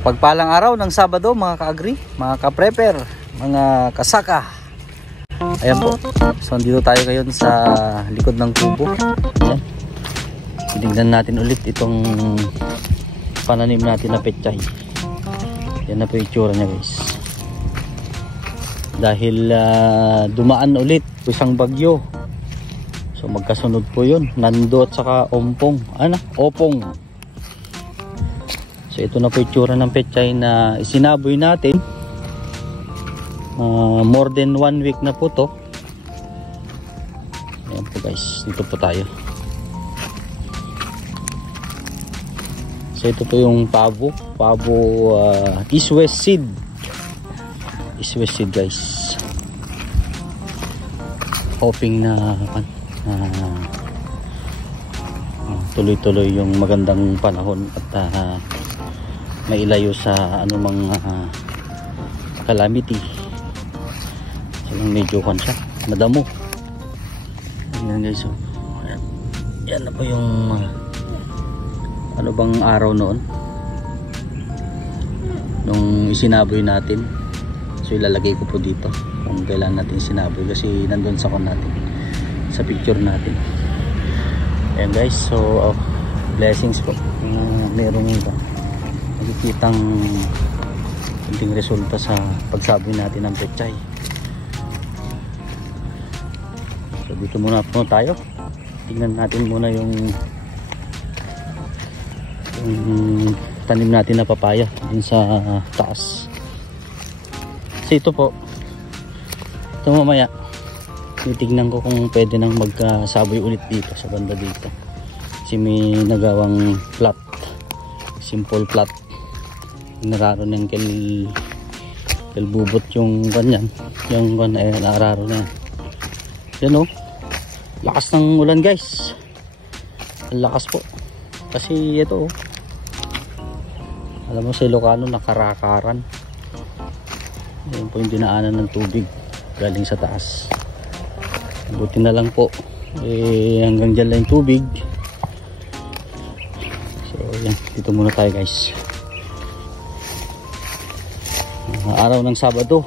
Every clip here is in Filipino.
Pagpalang araw ng Sabado mga ka-agri, mga ka-prepper, mga kasaka. Ayan po. So dito tayo ngayon sa likod ng kubo. Ayan. Tinignan natin ulit itong pananim natin na pechay. Yan na po yung itsura niya guys. Dahil dumaan ulit isang bagyo. So magkasunod po yun. Nando at saka ompong. Opong. So ito na po yung itsura ng pechay na isinaboy natin. More than 1 week na po to. Ayan po guys. Dito po tayo. So ito po yung pavo. Pavo East West seed. East West seed guys. Hoping na tuloy-tuloy yung magandang panahon at mailayo sa anumang calamity. So medyo siya madamo. Ayan guys, so yan na po yung ano bang araw noon nung isinaboy natin. So ilalagay ko po dito kung kailan natin sinaboy kasi nandun sa kon natin sa picture natin. Ayan guys, so blessings po. Meron ito nakikitang kunting resulta sa pagsaboy natin ng pechay. So dito muna po tayo. Tingnan natin muna yung tanim natin na papaya dun sa taas. So ito po, ito mamaya titignan ko kung pwede nang magkasaboy ulit dito sa banda dito kasi may nagawang plot, simple plot. Nararo na yung kel bubot yung ganyan, yung nararo na yan. Lakas ng ulan guys, lakas po kasi ito alam mo sa Ilocano nakarakaran. Yan po yung dinaanan ng tubig galing sa taas. Buti na lang po hanggang dyan lang yung tubig. So yan, dito muna tayo guys. Araw ng Sabado.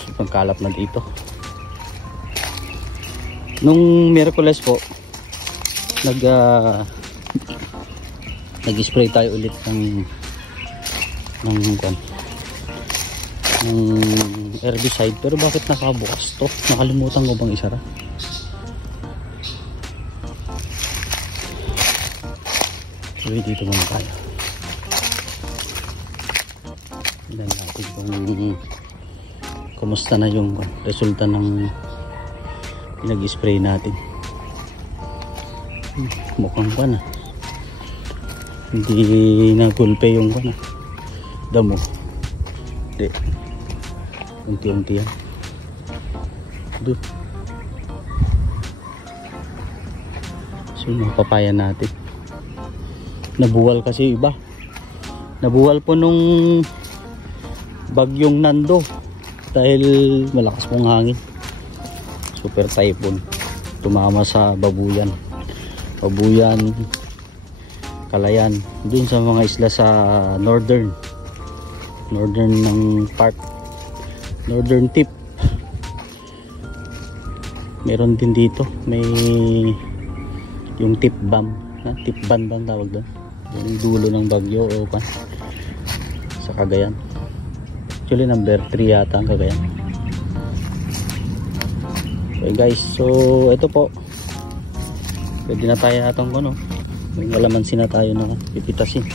Sobrang kalap na dito. Nung Miyerkules po nag-spray tayo ulit ng herbicide, pero bakit nakabukas to? Nakalimutan ko bang isara? So dito muna tayo. Tignan natin kung kumusta na yung resulta ng pinag-spray natin. Mukhang pa na hindi nagulpe yung damo. Hindi, unti-unti yan doon. So yung mga papaya natin nabuwal kasi iba, nabuwal po nung bagyong Nando dahil malakas pong hangin, super typhoon, tumama sa Babuyan, Calayan, dun sa mga isla sa northern ng part, northern tip. Meron din dito, may yung tip ban bang tawag doon, yung dulo ng bagyo o sa Cagayan. Actually number 3 yata ang Cagayan. Okay guys, so ito po, pwede na tayo atong may kalamansi na tayo na pipitasin.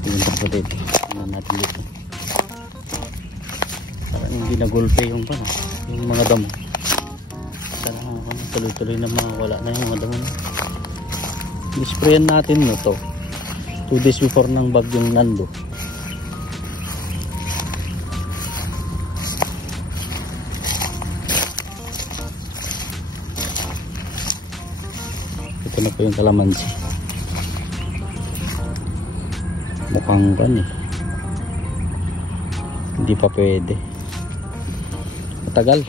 Tingnan po dito, tingnan natin dito, parang hindi nagulpe yung mga damo. Sana tuloy-tuloy na mawala na yung mga damo. Isprayan natin to 2 days before ng bagyong Nando. Ito na po yung kalamansi. Mukhang hindi pa pwede, matagal.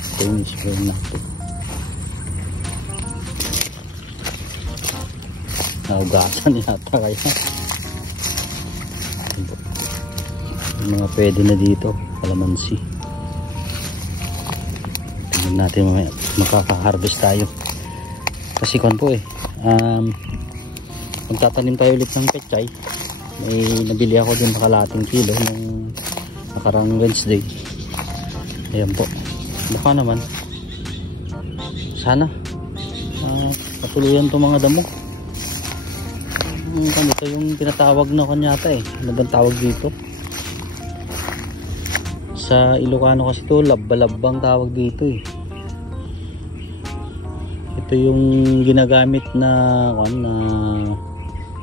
Ito yung isprayan natin. naugasan yata kaya. Yung mga pwede na dito, kalamansi. Tingnan natin mamaya, makaka-harvest tayo. Kasi kon po magtatanim tayo ulit ng pechay. May nabili ako dun nakalating kilo ng nakarang Wednesday. Ayan po, mukha naman sana patuluyan itong mga damo. Ito yung tinatawag na kanyata ano bang tawag dito sa Ilocano kasi ito, labbalabang tawag dito ito yung ginagamit na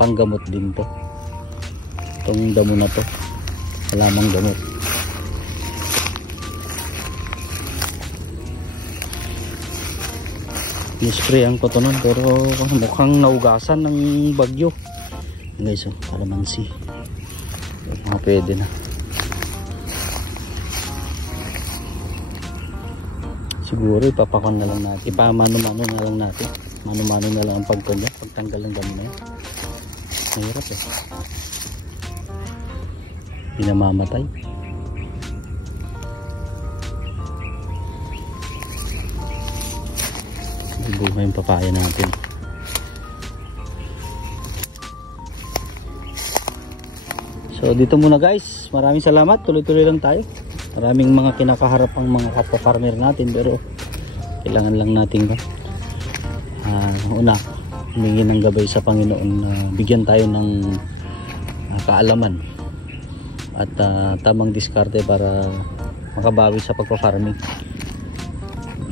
panggamot din to, itong damo na to, halamang gamot. Nisprayan ko to nun pero mukhang naugasan ng bagyo guys. Kalamansi mga pwede na siguro, ipapakon na lang natin, ipamano-mano na lang natin, mano-mano na lang ang pagtanggal ng damo na yun. Mahirap pinamamatay. Buhay yung papaya natin. So dito muna guys, maraming salamat, tuloy-tuloy lang tayo. Maraming mga kinakaharap ang mga kapwa farmer natin pero kailangan lang natin una humingi ng gabay sa Panginoon na bigyan tayo ng kaalaman at tamang diskarte para makabawi sa pagpa-farming.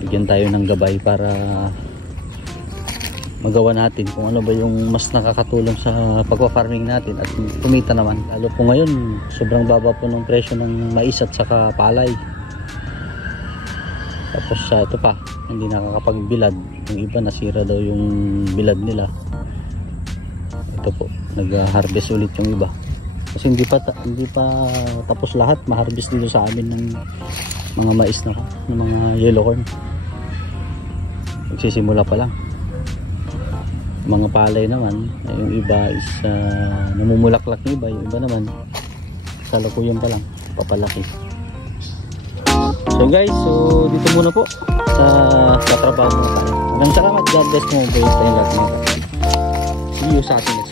Bigyan tayo ng gabay para magawa natin kung ano ba yung mas nakakatulong sa pagpa-farming natin at kumita naman. Lalo po ngayon, sobrang baba po ng presyo ng mais at saka palay. Tapos ito pa, hindi nakakapagbilad. Yung iba nasira daw yung bilad nila. Ito po, nag-harvest ulit yung iba. Kasi hindi pa tapos lahat, ma-harvest dito sa amin ng mga mais na ng mga yellow corn. Nagsisimula pa lang. Mga palay naman, yung iba is namumulaklak ng iba, yung iba naman sa lakuyan pa lang, papalaki. So guys, dito muna po sa trabaho muna tayo. Maraming salamat, God bless mo, tayo lahat. See you sa ating next